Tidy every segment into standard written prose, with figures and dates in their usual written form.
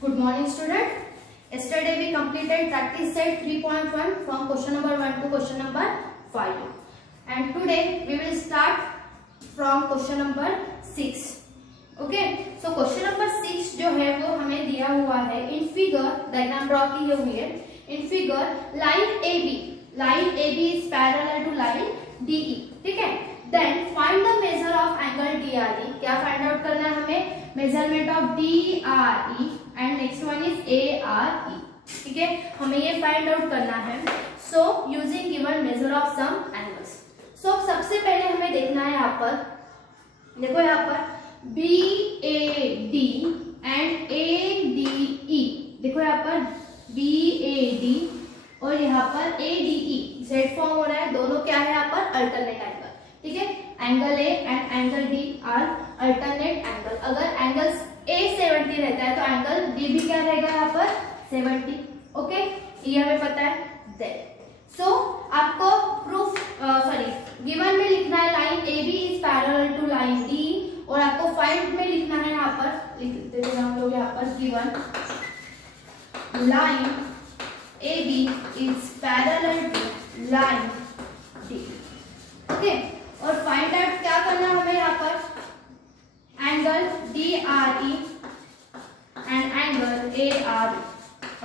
Good morning, student. Yesterday we completed practice set 3.1 from question number 1 to question number 5. And today we will start from question number 6. Okay. So question number 6 जो है वो हमें दिया हुआ है. In figure, diagram draw की हुई है. In figure, line AB is parallel to line DE. ठीक है. Then find the measure of angle DRE. क्या find out करना है हमें? Measurement of DRE and next one is ARE. ठीक है, हमें ये find out करना है. So using given measure of some angles. So सबसे पहले हमें देखना है यहाँ पर, देखो यहाँ पर BAD and ADE. देखो यहाँ पर BAD और यहाँ पर ADE Z फॉर्म हो रहा है. दोनों क्या है यहाँ पर? Alternate angle. ठीक है, angle A and angle D are alternate angle. अगर एंगल A 70 रहता है तो एंगल D भी क्या रहेगा यहाँ पर? 70. ओके, ये हमें पता है. देन सो आपको प्रूफ गिवन में लिखना है line AB is parallel to line D और आपको फाइंड में लिखना है यहाँ पर, लिख देते हैं हम लोग यहाँ पर given line AB is parallel to line D. Okay, और फाइंड आउट क्या करना हमें यहाँ पर? Angle DRE and angle ARE.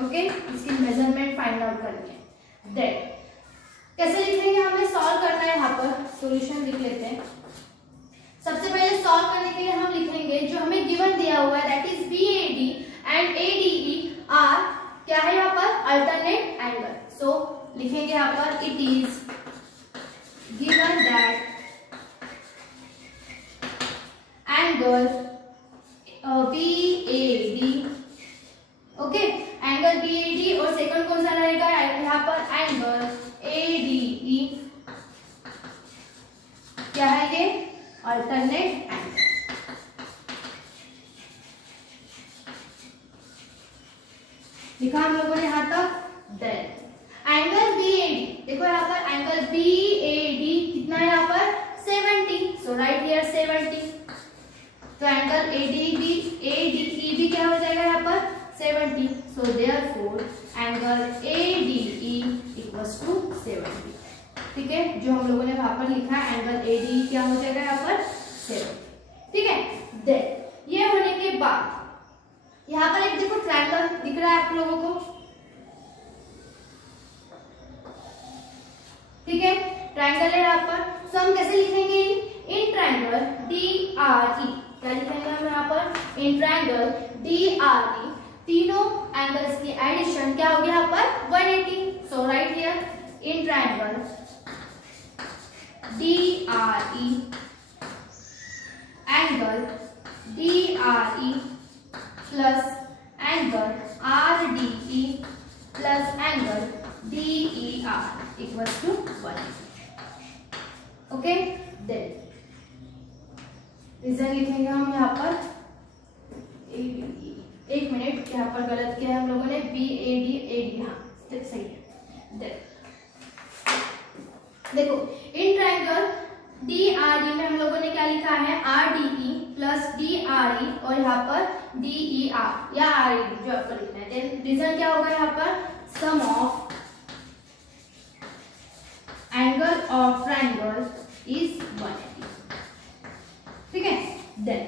Okay, इसकी मेजरमेंट फाइंड आउट करनी है. देन कैसे लिखेंगे? हमें सॉल्व करना है. यहाँ पर सॉल्यूशन लिख लेते हैं. सबसे पहले सॉल्व करने के लिए हम लिखेंगे जो हमें गिवन दिया हुआ है that is BAD and ADE are क्या है यहाँ पर? Alternate angle. सो लिखेंगे यहाँ पर it is given that angle BAD. Okay, angle BAD और सेकंड कौन सा रहेगा यहाँ पर? Angle ADE. क्या है ये? Alternate angle. लिखा हम लोगों ने यहाँ तक. देन एंगल BAD, देखो यहाँ पर एंगल BAD कितना है यहाँ पर? 70. So right here 70. तो एंगल ADE भी क्या हो जाएगा यहाँ पर? 70. So therefore angle ADE equals to 70. ठीक है, जो हम लोगों ने वहां पर लिखा है एंगल ADE क्या हो जाएगा यहाँ पर? 70. ठीक है. देन ये होने के बाद यहाँ पर एक देखो ट्रायंगल दिख रहा है आप लोगों को. ठीक है, ट्रायंगल है यहाँ पर. सो हम कैसे लिखेंगे? In triangle DRE. क्या लिखेंगे हम यहाँ पर? इन ट्रायंगल DRE तीनों एंगल्स की एडिशन क्या होगी यहाँ पर? 180. So right here in triangle DRE angle DRE plus angle RDE plus angle DER equals to 180. Okay, then reason लिखेंगे हम यहाँ पर. एक मिनट, यहाँ पर गलत किया है हम लोगों ने. BAD AD, हाँ सही है. देखो इन ट्रायंगल DRE में हम लोगों ने क्या लिखा है? RDE प्लस DRE और यहाँ पर DER या RED जो आपको लिखना है. देन रीजन क्या होगा यहाँ पर? Sum of angle of triangle is 180. ठीक है. देन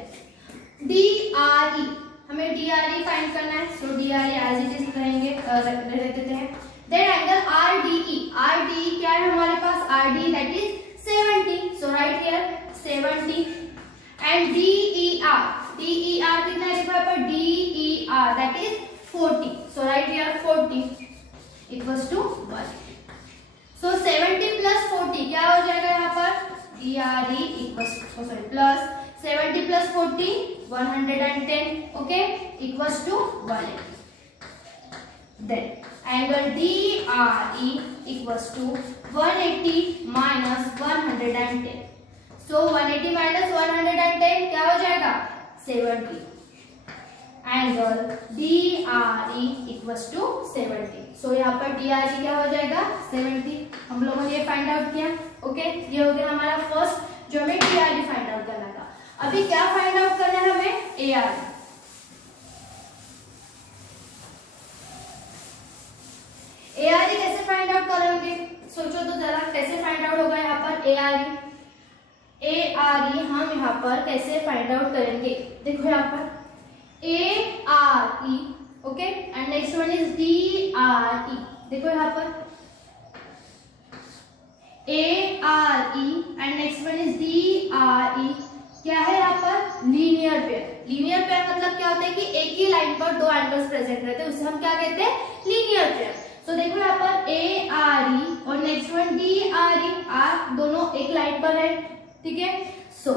DRE, हमें DRE फाइंड करना है. So DRE as it is रहेंगे, रख देते हैं. देन एंगल RDE क्या है हमारे पास? RDE that is 70. So right here 70. And DER कितना है? देखो यहाँ पर DER that is 40. So right here 40 equals to 180. So 70 plus 40 क्या हो जाएगा यहाँ पर? DRE equals plus 70 plus 40 110. Okay, equals to 180. Then angle DRE equals to 180 minus 110. So 180 minus 110 क्या हो जाएगा? 70. Angle DRE equals to 70. सो यहाँ पर DRE क्या हो जाएगा? 70. हम लोगों ने ये फाइंड आउट किया. ओके, ये हो गया हमारा फर्स्ट जो हमें DRE फाइंड आउट करना था. अभी क्या फाइंड आउट करना है हमें? ARE. सोचो तो जरा कैसे फाइंड आउट होगा यहाँ पर ए आर ई हम यहाँ पर कैसे फाइंड आउट करेंगे। देखो यहाँ पर A R E, okay, and next one is D R ई। देखो यहाँ पर A R E and next one is D R E. क्या है यहाँ पर लीनियर पेयर। लीनियर पेयर मतलब क्या होता है कि एक ही लाइन पर दो एंगल्स प्रेजेंट रहते हैं, उसे हम क्या कहते हैं लीनियर पेयर। तो देखो यहाँ पर ए आर ई और next one D R E, R दोनों एक लाइन पर है, ठीक है। So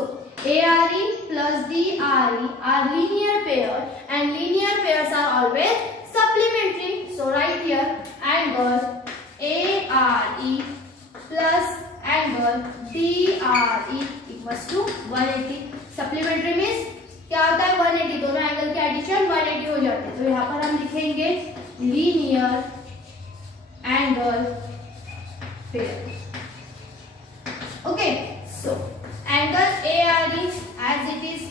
A R E plus D R E are linear pair and linear pairs are always supplementary. So right here angle A R E plus angle D R E equals to 180। Supplementary means क्या होता है 180, दोनों angle के addition 180 हो जाते हैं। तो यहाँ पर हम लिखेंगे linear angle pair, okay. So angle A R E as it is,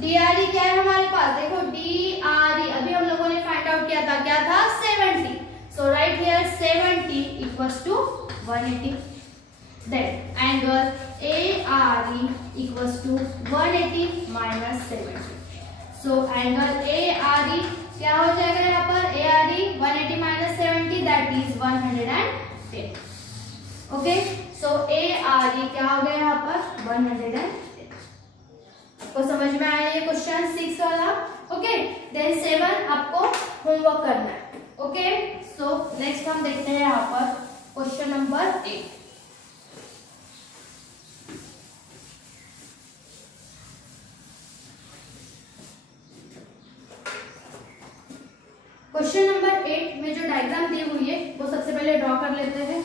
D R E क्या है हमारे पास, देखो डी आर ई अभी हम लोगों ने फाइंड आउट किया था, क्या था 70। So right here 70 equals to 180। Then angle A R E equals to 180 minus 70। So angle A R E क्या हो जाएगा यहाँ पर, A R E 180 minus 70 that is 110, okay. So A R E क्या हो गया यहाँ पर 110। आपको समझ में आया ये क्वेश्चन 6 वाला, ओके। देन 7 आपको होमवर्क करना है, ओके। सो नेक्स्ट हम देखते हैं यहाँ पर क्वेश्चन नंबर 8। क्वेश्चन नंबर 8 में जो डायग्राम दी हुई है वो सबसे पहले ड्रॉ कर लेते हैं।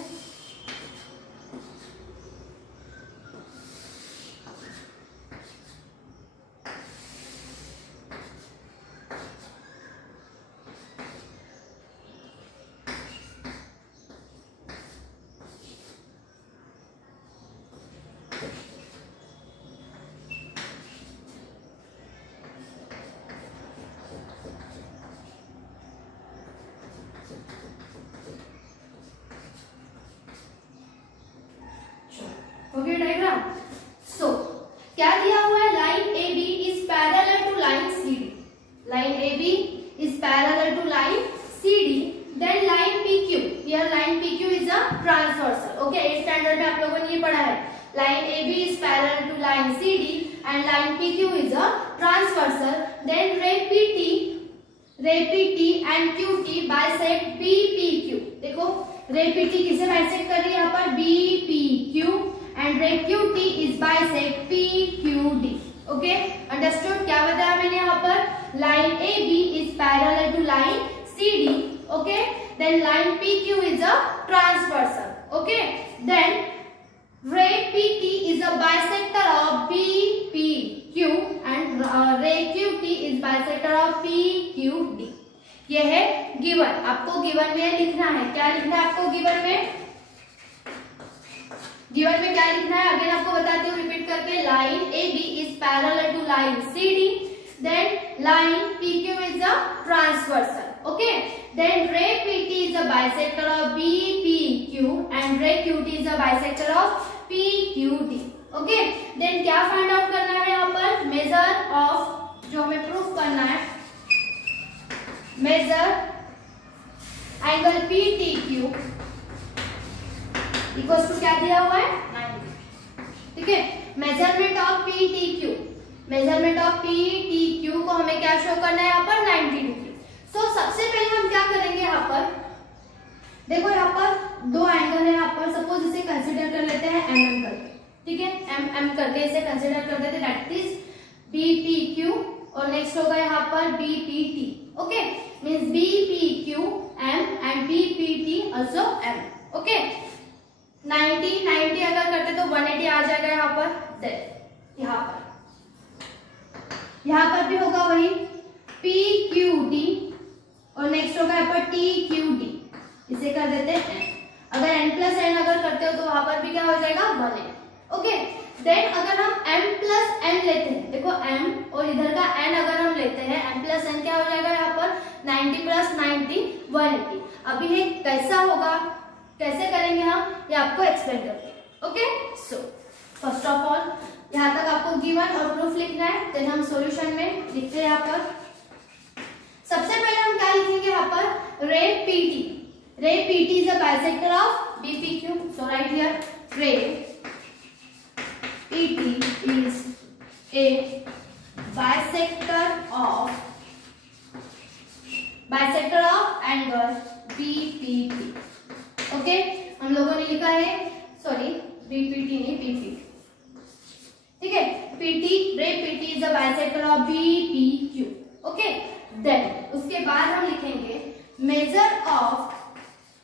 Okay diagram. सो क्या दिया हुआ है, line A B is parallel to line C D. Line A B is parallel to line C D, then line P Q, here line P Q is a transversal, okay. 8th standard में आप लोगों ने ये पढ़ा है। Line A B is parallel to line C D and line P Q is a transversal, then ray P T and Q T bisect B P Q. देखो रे P T किसे बाइसेक्ट कर रही है यहाँ पर, B P Q, and ray QT is bisect PQD, okay, understood। क्या बताया मैंने यहाँ पर, line AB is parallel to line CD, okay, then line PQ is a transversal, okay, then ray PT is a bisector of BPQ and ray QT is bisector of PQD। ये है given, आपको given में लिखना है। क्या लिखना है आपको गिवन में, गिवन में क्या लिखना है अगेन आपको बताती हूँ रिपीट करके। Line A B is parallel to line C D, then line P Q is a transversal, okay, then ray P T is a bisector of B P Q and ray Q T is a bisector of P Q D, okay. Then क्या find out करना है यहाँ पर, measure of, जो हमें proof करना है, measure angle P T Q equals to क्या दिया हुआ है 90, ठीक है। Measurement of P T Q, measurement of P T Q को हमें क्या शो करना है यहाँ पर 90 डिग्री। सो सबसे पहले हम क्या करेंगे यहाँ पर, देखो यहाँ पर दो एंगल है, यहाँ पर सपोज इसे कंसीडर कर लेते हैं एम एम करके, ठीक है, एम एम करके इसे कंसीडर कर देते हैं, that is B P Q और नेक्स्ट होगा यहाँ पर B P T, okay, means B P Q M and B P T also M, okay. 90 अगर करते तो 180 आ जाएगा यहाँ पर, देन यहाँ पर भी होगा वही पी क्यू डी और नेक्स्ट होगा यहाँ पर टी क्यू डी, इसे कर देते हैं n। अगर n प्लस एन अगर करते हो तो वहां पर भी क्या हो जाएगा 1n, ओके। देन अगर हम m प्लस n लेते हैं, देखो m और इधर का n अगर हम लेते हैं, m प्लस n क्या हो जाएगा यहाँ पर 90 प्लस 90 180। अभी ये कैसा होगा, कैसे करेंगे हम ये आपको एक्सप्लेन करते हैं। Okay, so first of all यहाँ तक आपको गिवन और प्रूफ लिखना है, देन हम सॉल्यूशन में लिखते हैं। यहाँ पर सबसे पहले हम क्या लिखेंगे, यहाँ पर ray PT is a bisector of BPQ. So right here ray PT is a bisector of angle BPT. Okay, हम लोगों ने लिखा है, सॉरी बीपीटी नहीं बीपी, ठीक है, PT ray PT is a bisector of BPQ. Okay, then उसके बाद हम लिखेंगे measure of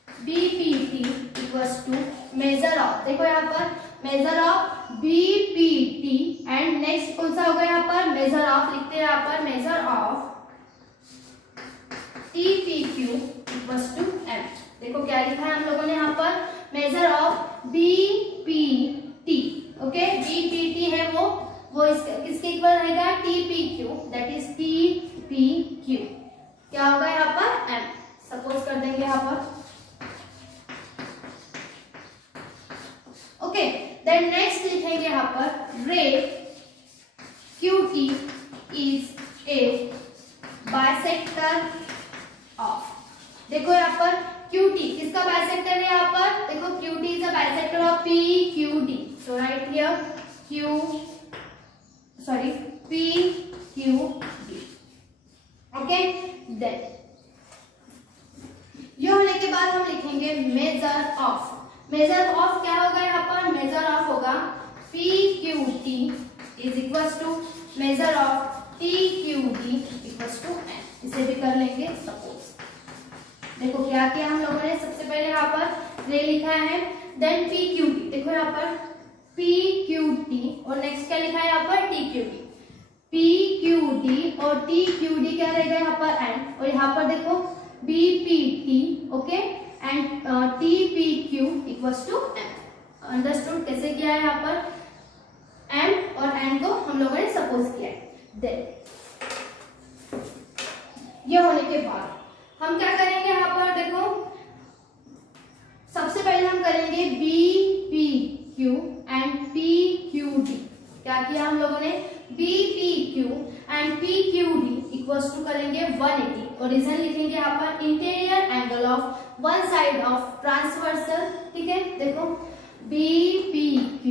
BPT equals to measure of, देखो यहाँ पर measure of BPT and next कौन सा होगा, यहाँ पर मेजर ऑफ लिखते हैं, यहाँ पर measure of TPQ equals to M. देखो क्या लिखा है हम लोगों ने यहाँ पर, measure of BPT. Okay, BPT है वो किसके इक्वल रहेगा, टीपीक्यू, दैट इज टीपीक्यू। क्या होगा यहाँ पर, एम। सपोज कर देंगे यहाँ पर। ओके, देन नेक्स्ट लिखेंगे यहाँ पर ray QT is a bisector of, देखो यहाँ पर क्यूटी किसका बाइसेक्टर है, यहाँ पर देखो QT is a bisector of PQD. So right here PQD. Okay, then ये होने के बाद हम लिखेंगे मेजर ऑफ क्या होगा यहाँ पर, मेजर ऑफ होगा PQT is equals to measure of TQD equals to n। इसे भी कर लेंगे सपोज। देखो क्या किया हम लोगों ने, सबसे पहले यहाँ पर रे लिखा है, देन PQT, देखो यहाँ पर PQT और नेक्स्ट क्या लिखा है यहाँ पर TQD। PQD और TQD क्या रहेगा यहाँ पर n, और यहाँ पर देखो BPT, okay, and TPQ equals to m। Understood कैसे किया है, यहाँ पर m और n को हम लोगों ने सपोज किया है। देन ये होने के बाद हम क्या करेंगे, यहाँ पर देखो सबसे पहले हम करेंगे BPQ एंड PQD। क्या किया हम लोगों ने, BPQ and PQD equals to करेंगे 180 और रीजन लिखेंगे यहाँ पर interior angle of one side of transversal. ठीक है, देखो BPQ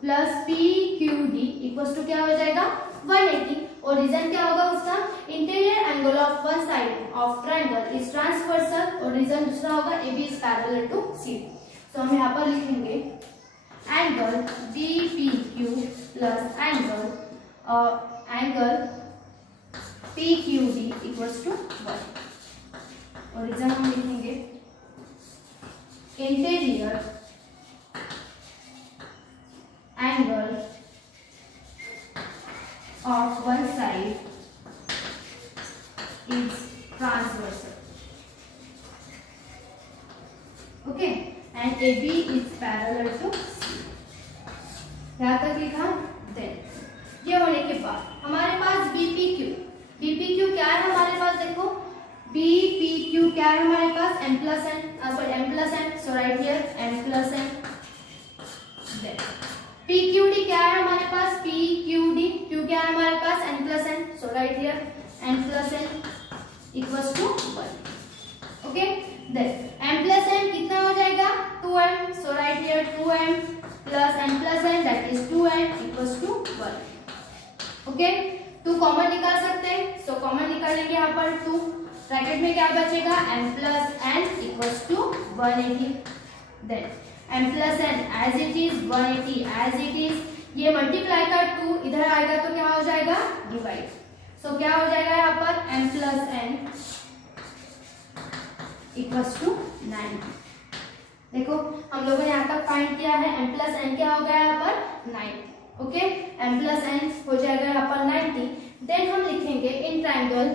plus PQD equals to क्या हो जाएगा 180 और रीजन क्या होगा उसका, interior angle of one side of triangle is transversal और रीजन दूसरा होगा AB is parallel to CD। तो हम यहाँ पर लिखेंगे angle BPQ plus angle PQD equals to 1 और रीजन हम लिखेंगे interior angle of one side is transversal, okay, and AB is parallel to C। यहाँ तक लिखा। देन ये होने के बाद हमारे पास BPQ क्या है हमारे पास, देखो BPQ क्या है हमारे पास, M plus N, so right here M plus N। Then PQD क्या है हमारे पास, PQD Q क्या है हमारे पास, N plus N, so right here N plus N equals to 1। Okay, then M plus N कितना हो जाएगा 2M, so right here 2M plus N plus N that is 2N equals to 1। Okay, 2 common निकाल सकते हैं, so common निकालेंगे यहाँ पर 2, bracket में क्या बचेगा M plus N equals to 180। Then M plus N as it is 180 as it is, ये मल्टीप्लाई का 2 इधर आएगा तो क्या हो जाएगा डिवाइड, सो क्या हो जाएगा यहाँ पर M plus N equals to 90। देखो हम लोगों ने यहाँ तक फाइंड किया है, M plus N क्या हो गया यहाँ पर 90। ओके, M plus N हो जाएगा यहाँ पर 90। देन हम लिखेंगे इन ट्रायंगल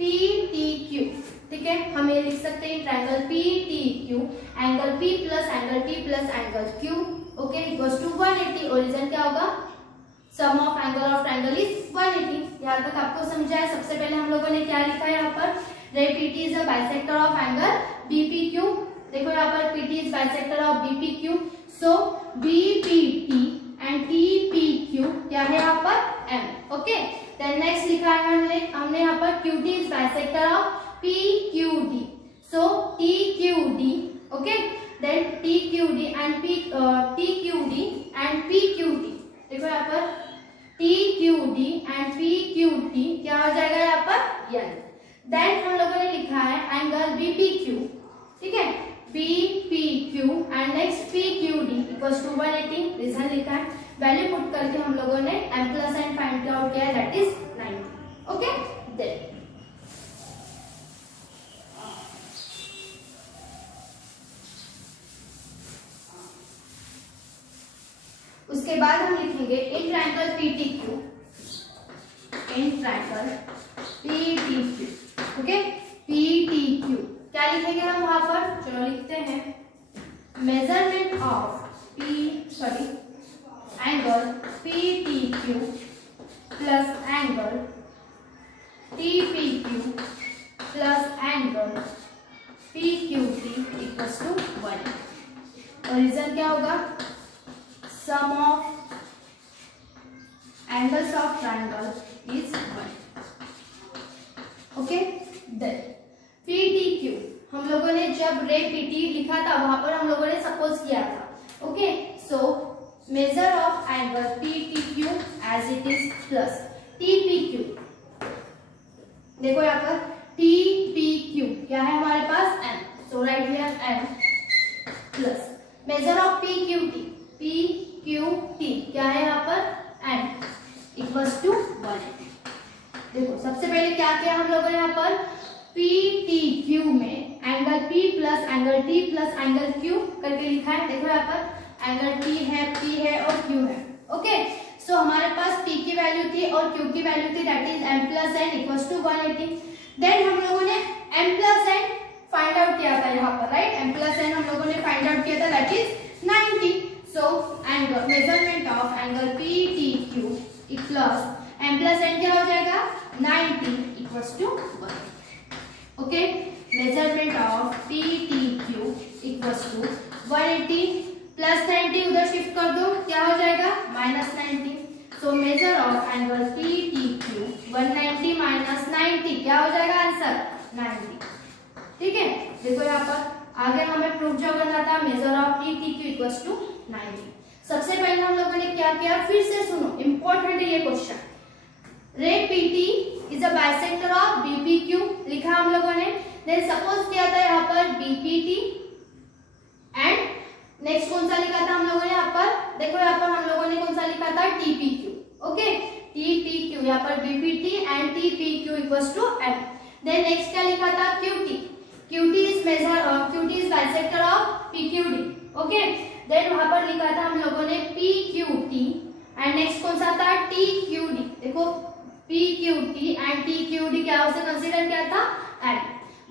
PTQ। ठीक है, हम ये लिख सकते हैं triangle PTQ angle P plus angle T plus angle Q, okay, equals to 180 और रीजन क्या होगा, sum of angle of triangle is 180। यहाँ तक आपको समझा है। सबसे पहले हम लोगों ने क्या लिखा है यहाँ पर, रे PT is a bisector of angle BPQ देखो यहाँ पर PT is bisector of BPQ, so BPT and TPQ क्या है यहाँ पर M। ओके, देन नेक्स्ट लिखा है हमने यहाँ पर QT is bisector of PQD, so TQD। Okay, then TQD and PQT, देखो यहाँ पर TQD एंड PQT क्या हो जाएगा यहाँ पर N। देन हम लोगों ने लिखा है एंगल BPQ, ठीक है, BPQ and next PQD equals to 180। Reason लिखा है, वैल्यू पुट करके हम लोगों ने M plus N find out किया है, दैट इज 90। ओके, देन उसके बाद हम लिखेंगे in triangle PTQ, in triangle PTQ। Okay, PTQ क्या लिखेंगे हम वहां पर, चलो लिखते हैं, measurement of angle PTQ plus angle TPQ plus angle PQT equals to 1। और रीजन क्या होगा, sum of angles of triangle is 1। Okay, then PTQ हम लोगों ने जब रे PT लिखा था वहां पर हम लोगों ने सपोज किया था। Okay, so measure of angle PTQ as it is plus TPQ, देखो यहाँ पर TPQ क्या है हमारे पास M, so right here M plus measure of PQT क्या है यहाँ पर M इक्वल्स टू 180। देखो सबसे पहले क्या किया हम लोगों ने यहाँ पर PTQ में angle P plus angle T plus angle Q करके लिखा है। देखो यहाँ पर एंगल T है, P है और Q है। ओके, सो हमारे पास P की वैल्यू थी और Q की वैल्यू थी, that is M plus N equals to 180। Then हम लोगों ने M plus N find out किया था यहाँ पर, राइट, M प्लस एन हम लोगों ने फाइंड आउट किया था, that is 90। So angle measurement of angle PTQ plus M plus N क्या हो जाएगा 90 equals to 1। Okay, measurement of PTQ equals to 180 plus 90 उधर शिफ्ट कर दो, क्या हो जाएगा minus 90। So measure of angle PTQ 190 minus 90 क्या हो जाएगा आंसर 90। ठीक है, देखो यहाँ पर आगे हमें प्रूफ जो करना था, measure of PTQ equals to 90। सबसे पहले हम लोगों ने क्या किया, फिर से सुनो, इंपॉर्टेंट है ये क्वेश्चन। रे PT is a bisector of BPQ लिखा हम लोगों ने, देन सपोज किया था यहाँ पर BPT एंड नेक्स्ट कौन सा लिखा था हम लोगों ने यहाँ पर, देखो यहाँ पर हम लोगों ने कौन सा लिखा था TPQ। ओके, TPQ यहाँ पर BPT and TPQ equals to M। Then next क्या लिखा था QT is bisector of PQD। Okay, then वहां पर लिखा था हम लोगों ने PQT एंड नेक्स्ट कौन सा था TQD। देखो PQT एंड TQD क्या उसे कंसीडर किया था M,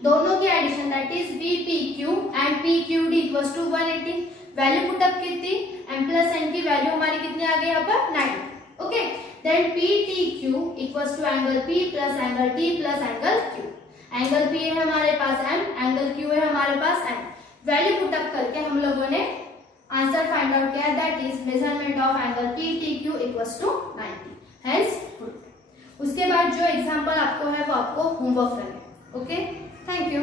दोनों की addition that is BPQ and PQD equals to 180। Value put up की थी, M प्लस N की वैल्यू हमारी कितनी आ गई यहाँ पर 90। Okay, then PTQ equals to angle P plus angle T plus angle Q। Angle P है हमारे पास M, एंगल Q है हमारे पास M। वैल्यू पुट अप करके हम लोगों ने आंसर फाइंड आउट किया, that is measurement of angle PTQ equals to 90। Hence proof. उसके बाद जो एग्जांपल आपको है वो आपको होमवर्क करना है। Okay, thank you.